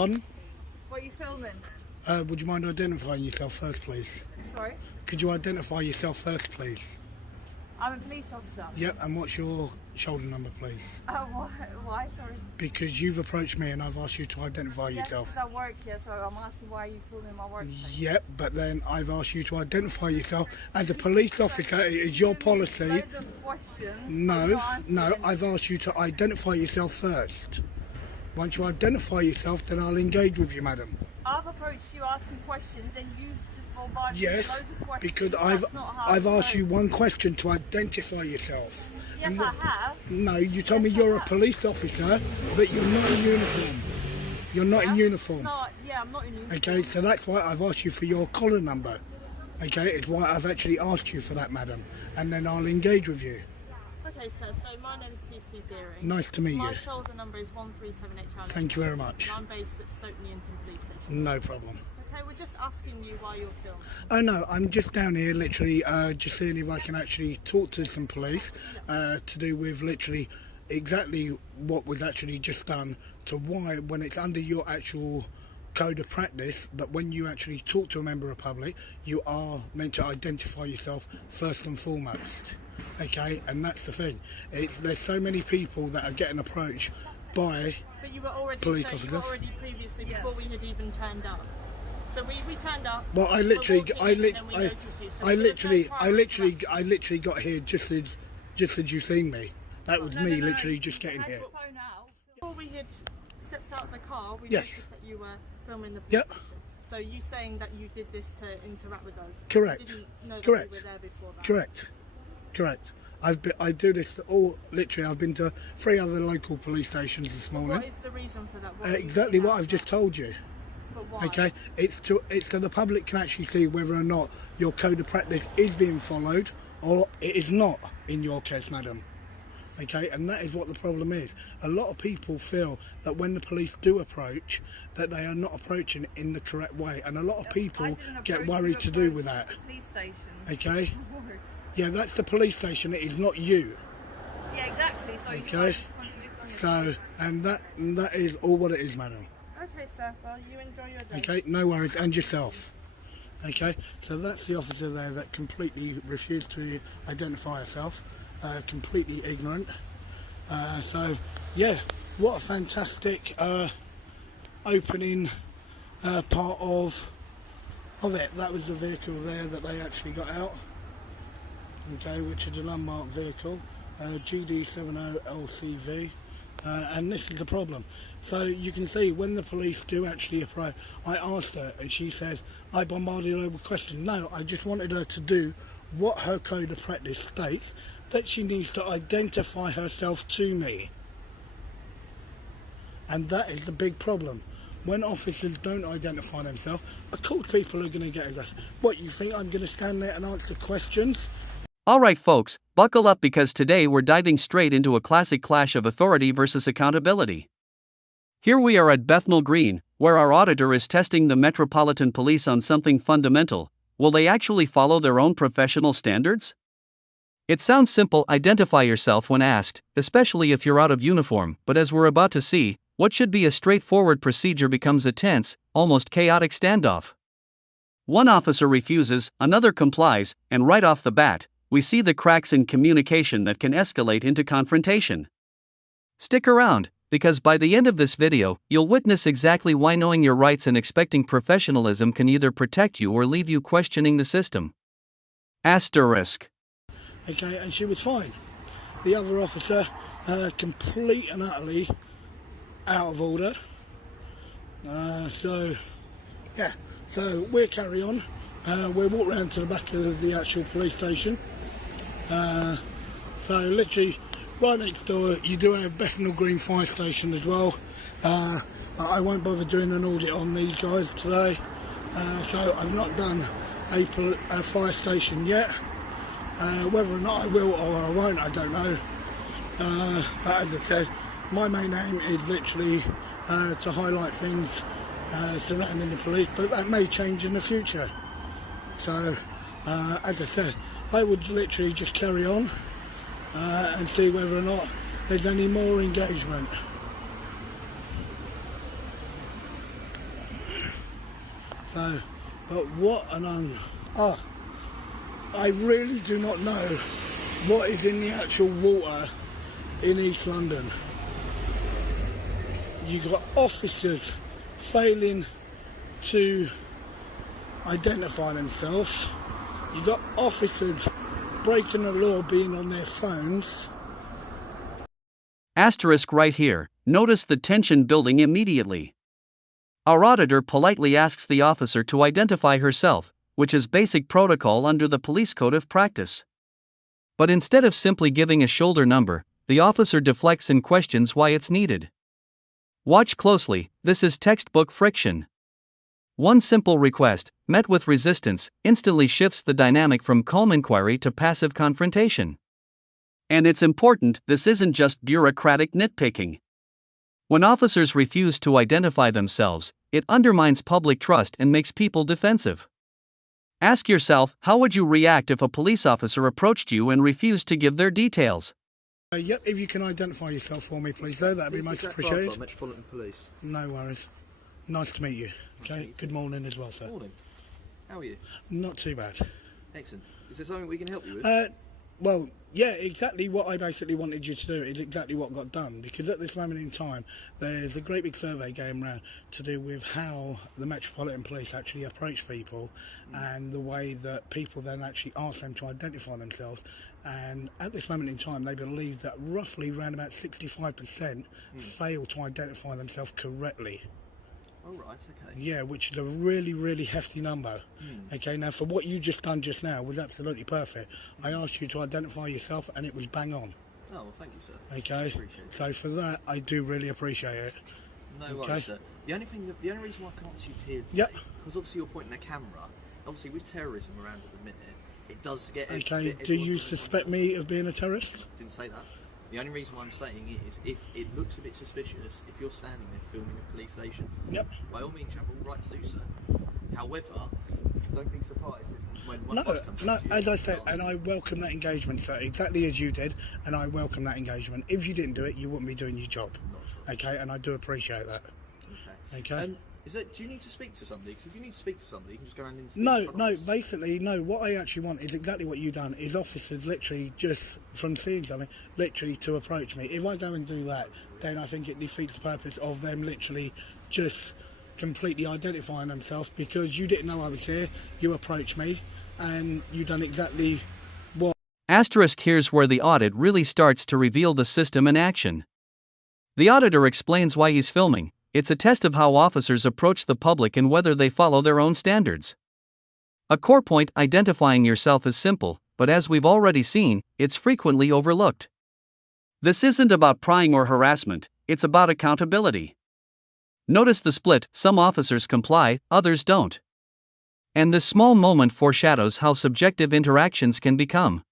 Pardon? What are you filming? Would you mind identifying yourself first, please? Sorry? Could you identify yourself first, please? I'm a police officer. Yep, and what's your shoulder number, please? Why? Sorry. Because you've approached me and I've asked you to identify yourself. Yes, because I work here, so I'm asking why you filming my work. Yep, but then I've asked you to identify yourself. As a police officer, it is your policy. Loads of questions. No, I've asked you to identify yourself first. Once you identify yourself, then I'll engage with you, madam. I've approached you asking questions and you've just bombarded me Yes, with loads of questions. because I've asked you one question to identify yourself. Yes, I have. No, you told me you're a police officer, but you're not in uniform. You're not in uniform. I'm not in uniform. Okay, so that's why I've asked you for your collar number. Okay, it's why I've actually asked you for that, madam. And then I'll engage with you. Okay, sir, so my name is PC Deering. Nice to meet you. My shoulder number is 1378 Charlie. Thank you very much. And I'm based at Stoke Newington Police Station. No problem. Okay, we're just asking you why you're filming. Oh no, I'm just down here literally just seeing if I can actually talk to some police to do with literally exactly what was actually just done, to why when it's under your actual code of practice that when you actually talk to a member of the public you are meant to identify yourself first and foremost. Okay, and that's the thing. There's so many people that are getting approached by but you were already police so officers. you were already previously before we had even turned up. So we turned up. Well, I literally got here just as you seen me. That was me literally just getting here. Before we had stepped out of the car, we Yes. noticed that you were filming the police Yep. station. So you saying that you did this to interact with us? Correct. You didn't know that Correct. we were there before that? Correct. I do this all literally. I've been to 3 other local police stations this morning. What is the reason for that? Exactly what I've just told you. But why? Okay, it's so the public can actually see whether or not your code of practice is being followed or it is not in your case, madam. Okay, and that is what the problem is. A lot of people feel that when the police do approach, that they are not approaching it in the correct way, and a lot of people get worried to do with that. Police station. Okay. Yeah, that's the police station. It is not you. Yeah, exactly. So okay. You just contradicting so, and that is all what it is, madam. Okay, sir. Well, you enjoy your day. Okay, no worries, and yourself. Okay, so that's the officer there that completely refused to identify herself, completely ignorant. So, yeah, what a fantastic opening part of it. That was the vehicle there that they actually got out. Okay, which is an unmarked vehicle, GD70LCV, and this is the problem. So you can see when the police do actually approach, I asked her and she said, I bombarded her with questions. No, I just wanted her to do what her code of practice states, that she needs to identify herself to me. And that is the big problem. When officers don't identify themselves, of course people are going to get aggressive. What, you think I'm going to stand there and answer questions? Alright folks, buckle up because today we're diving straight into a classic clash of authority versus accountability. Here we are at Bethnal Green, where our auditor is testing the Metropolitan Police on something fundamental. Will they actually follow their own professional standards? It sounds simple, identify yourself when asked, especially if you're out of uniform, but as we're about to see, what should be a straightforward procedure becomes a tense, almost chaotic standoff. One officer refuses, another complies, and right off the bat, we see the cracks in communication that can escalate into confrontation. Stick around, because by the end of this video, you'll witness exactly why knowing your rights and expecting professionalism can either protect you or leave you questioning the system. Asterisk. Okay, and she was fine. The other officer, complete and utterly out of order. So we'll carry on. We'll walk round to the back of the actual police station. So literally right next door you do have Bethnal Green Fire Station as well. I won't bother doing an audit on these guys today. So I've not done a fire station yet. Whether or not I will or I won't, I don't know. But as I said, my main aim is literally to highlight things surrounding the police, but that may change in the future. So, as I said, I would literally just carry on and see whether or not there's any more engagement. So, but what I really do not know what is in the actual water in East London. You got officers failing to identify themselves. You got officers breaking the law, being on their phones. Asterisk right here. Notice the tension building immediately. Our auditor politely asks the officer to identify herself, which is basic protocol under the police code of practice. But instead of simply giving a shoulder number, the officer deflects and questions why it's needed. Watch closely, this is textbook friction. One simple request, met with resistance, instantly shifts the dynamic from calm inquiry to passive confrontation. And it's important, this isn't just bureaucratic nitpicking. When officers refuse to identify themselves, it undermines public trust and makes people defensive. Ask yourself, how would you react if a police officer approached you and refused to give their details? Yep, if you can identify yourself for me, please, though, that'd be much appreciated. Metropolitan Police. No worries. Nice to meet you. Okay, good morning as well, sir. Morning. How are you? Not too bad. Excellent. Is there something we can help you with? Well, yeah, exactly what I basically wanted you to do is exactly what got done, because at this moment in time there's a great big survey going around to do with how the Metropolitan Police actually approach people and the way that people then actually ask them to identify themselves. And at this moment in time they believe that roughly around about 65% fail to identify themselves correctly. Oh, right, okay. Yeah, which is a really, really hefty number. Okay, now for what you just done just now was absolutely perfect. I asked you to identify yourself and it was bang on. Oh, well, thank you, sir. Okay, Appreciate it. so for that I do really appreciate it. No worries, sir. The only reason why I can't see you here today, Yep. because obviously you're pointing a camera, obviously with terrorism around at the minute, it does get Okay, do you suspect me of being a terrorist? Didn't say that. The only reason why I'm saying is, if it looks a bit suspicious, if you're standing there filming a police station, Yep. by all means you have all right to do so. However, don't be surprised if when one No, does come no, to you, as I said, and I welcome that engagement, sir, exactly as you did, and I welcome that engagement. If you didn't do it, you wouldn't be doing your job. Not at all. Okay, and I do appreciate that. Okay. Okay. Do you need to speak to somebody? Because if you need to speak to somebody, you can just go around and No, basically, no. What I actually want is exactly what you've done, is officers literally just, from seeing something, literally to approach me. If I go and do that, then I think it defeats the purpose of them literally just completely identifying themselves, because you didn't know I was here, you approached me, and you done exactly what... Asterisk here's where the audit really starts to reveal the system in action. The auditor explains why he's filming. It's a test of how officers approach the public and whether they follow their own standards. A core point, identifying yourself, is simple, but as we've already seen, it's frequently overlooked. This isn't about prying or harassment, it's about accountability. Notice the split, some officers comply, others don't. And this small moment foreshadows how subjective interactions can become.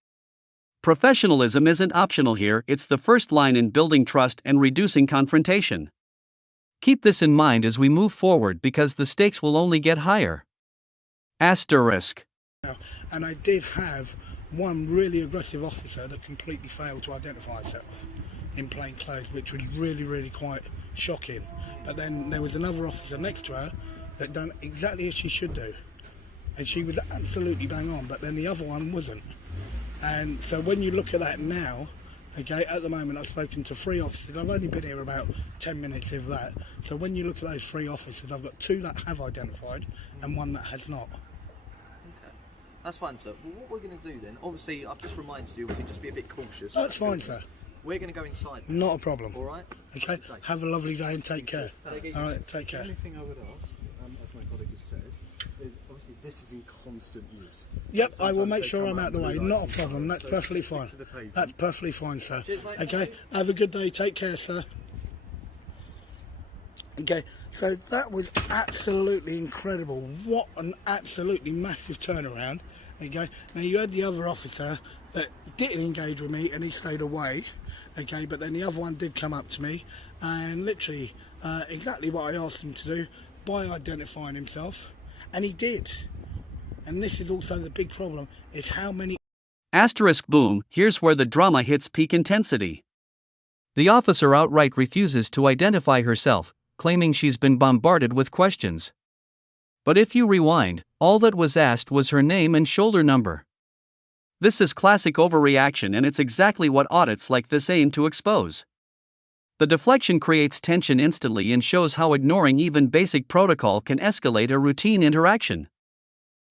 Professionalism isn't optional here, it's the first line in building trust and reducing confrontation. Keep this in mind as we move forward, because the stakes will only get higher. Asterisk. And I did have one really aggressive officer that completely failed to identify herself in plain clothes, which was really, really quite shocking. But then there was another officer next to her that done exactly as she should do. And she was absolutely bang on, but then the other one wasn't. And so when you look at that now, okay, at the moment I've spoken to 3 officers. I've only been here about 10 minutes, if that. So when you look at those 3 officers, I've got 2 that have identified and 1 that has not. Okay, that's fine, sir. Well, what we're going to do then, obviously I've just reminded you, obviously just be a bit cautious. That's fine, sir. We're going to go inside. Not a problem. All right? Okay, have a lovely day and take care. All right, take care. The only thing I would ask, as my colleague has said, is obviously this is in constant use. Yep, I will Sometimes make they sure come I'm out the blue way. lights Not a and problem. colours, That's so perfectly stick fine. to the pavement. That's perfectly fine, sir. Cheers, mate. Okay, have a good day. Take care, sir. Okay, so that was absolutely incredible. What an absolutely massive turnaround. Okay, now you had the other officer that didn't engage with me and he stayed away. Okay, but then the other one did come up to me and literally exactly what I asked him to do by identifying himself, and he did. And this is also the big problem, is how many... Asterisk boom, here's where the drama hits peak intensity. The officer outright refuses to identify herself, claiming she's been bombarded with questions. But if you rewind, all that was asked was her name and shoulder number. This is classic overreaction, and it's exactly what audits like this aim to expose. The deflection creates tension instantly and shows how ignoring even basic protocol can escalate a routine interaction.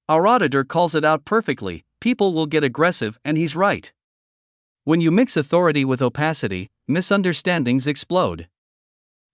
Our auditor calls it out perfectly: people will get aggressive, and he's right. When you mix authority with opacity, misunderstandings explode.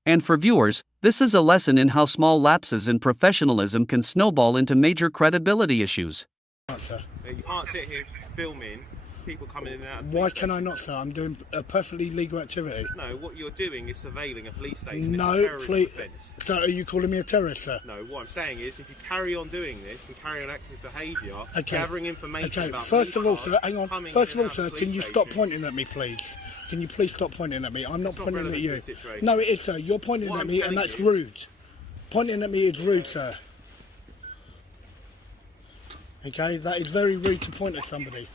And for viewers, this is a lesson in how small lapses in professionalism can snowball into major credibility issues. You can't sit here filming people coming in and out of the Why police can I station. not, sir? I'm doing a perfectly legal activity. No, what you're doing is surveilling a police station. No, it's a terrorism please. offence. So are you calling me a terrorist, sir? No, what I'm saying is, if you carry on doing this and carry on acting this behaviour, Okay. gathering information Okay, about first of all, police sir, cars hang on. coming First in of all, and out sir, of the can you police stop station. pointing at me, please? Can you please stop pointing at me? I'm not It's not pointing at relevant you. to the situation. No, it is, sir. You're pointing What at I'm me, and telling that's you- rude. Pointing at me is rude, sir. Okay, that is very rude to point at somebody.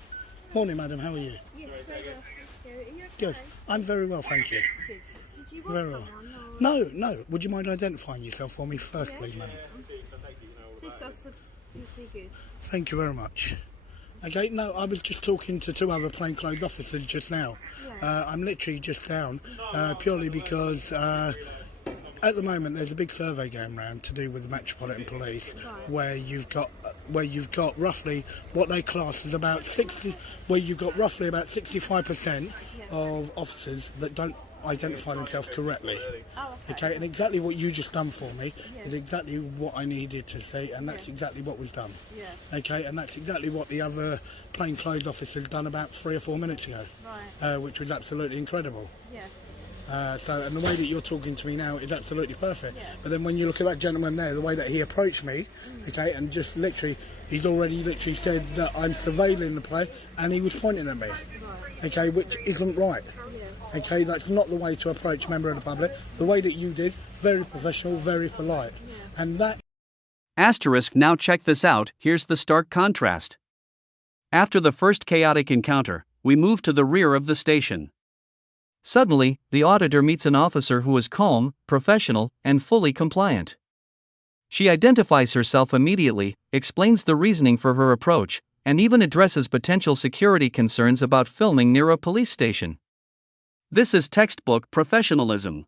Morning, madam. How are you? Yes, very well, thank you. Are you okay? Good. I'm very well, thank you. Good. Did you want Very well. someone? Or... No. Would you mind identifying yourself for me first, please, madam? Police officer, Mr. Good. Thank you very much. Okay, no, I was just talking to two other plainclothes officers just now. Yeah. I'm literally just down purely because at the moment there's a big survey going around to do with the Metropolitan Police, Right. where you've got roughly what they class as about 60, where you've got roughly about 65% of officers that don't identify themselves correctly. Oh, Okay, and exactly what you just done for me is exactly what I needed to say, and that's exactly what was done. Yeah. Okay, and that's exactly what the other plainclothes officers done about 3 or 4 minutes ago, Right. which was absolutely incredible. Yeah. And the way that you're talking to me now is absolutely perfect. Yeah. But then when you look at that gentleman there, the way that he approached me, okay, and just he's already said that I'm surveilling the play, and he was pointing at me, Right. okay, which isn't right. Yeah. Okay, that's not the way to approach a member of the public. The way that you did, very professional, very polite. And that Asterisk. Now check this out, here's the stark contrast. After the first chaotic encounter, we move to the rear of the station. Suddenly, the auditor meets an officer who is calm, professional, and fully compliant. She identifies herself immediately, explains the reasoning for her approach, and even addresses potential security concerns about filming near a police station. This is textbook professionalism.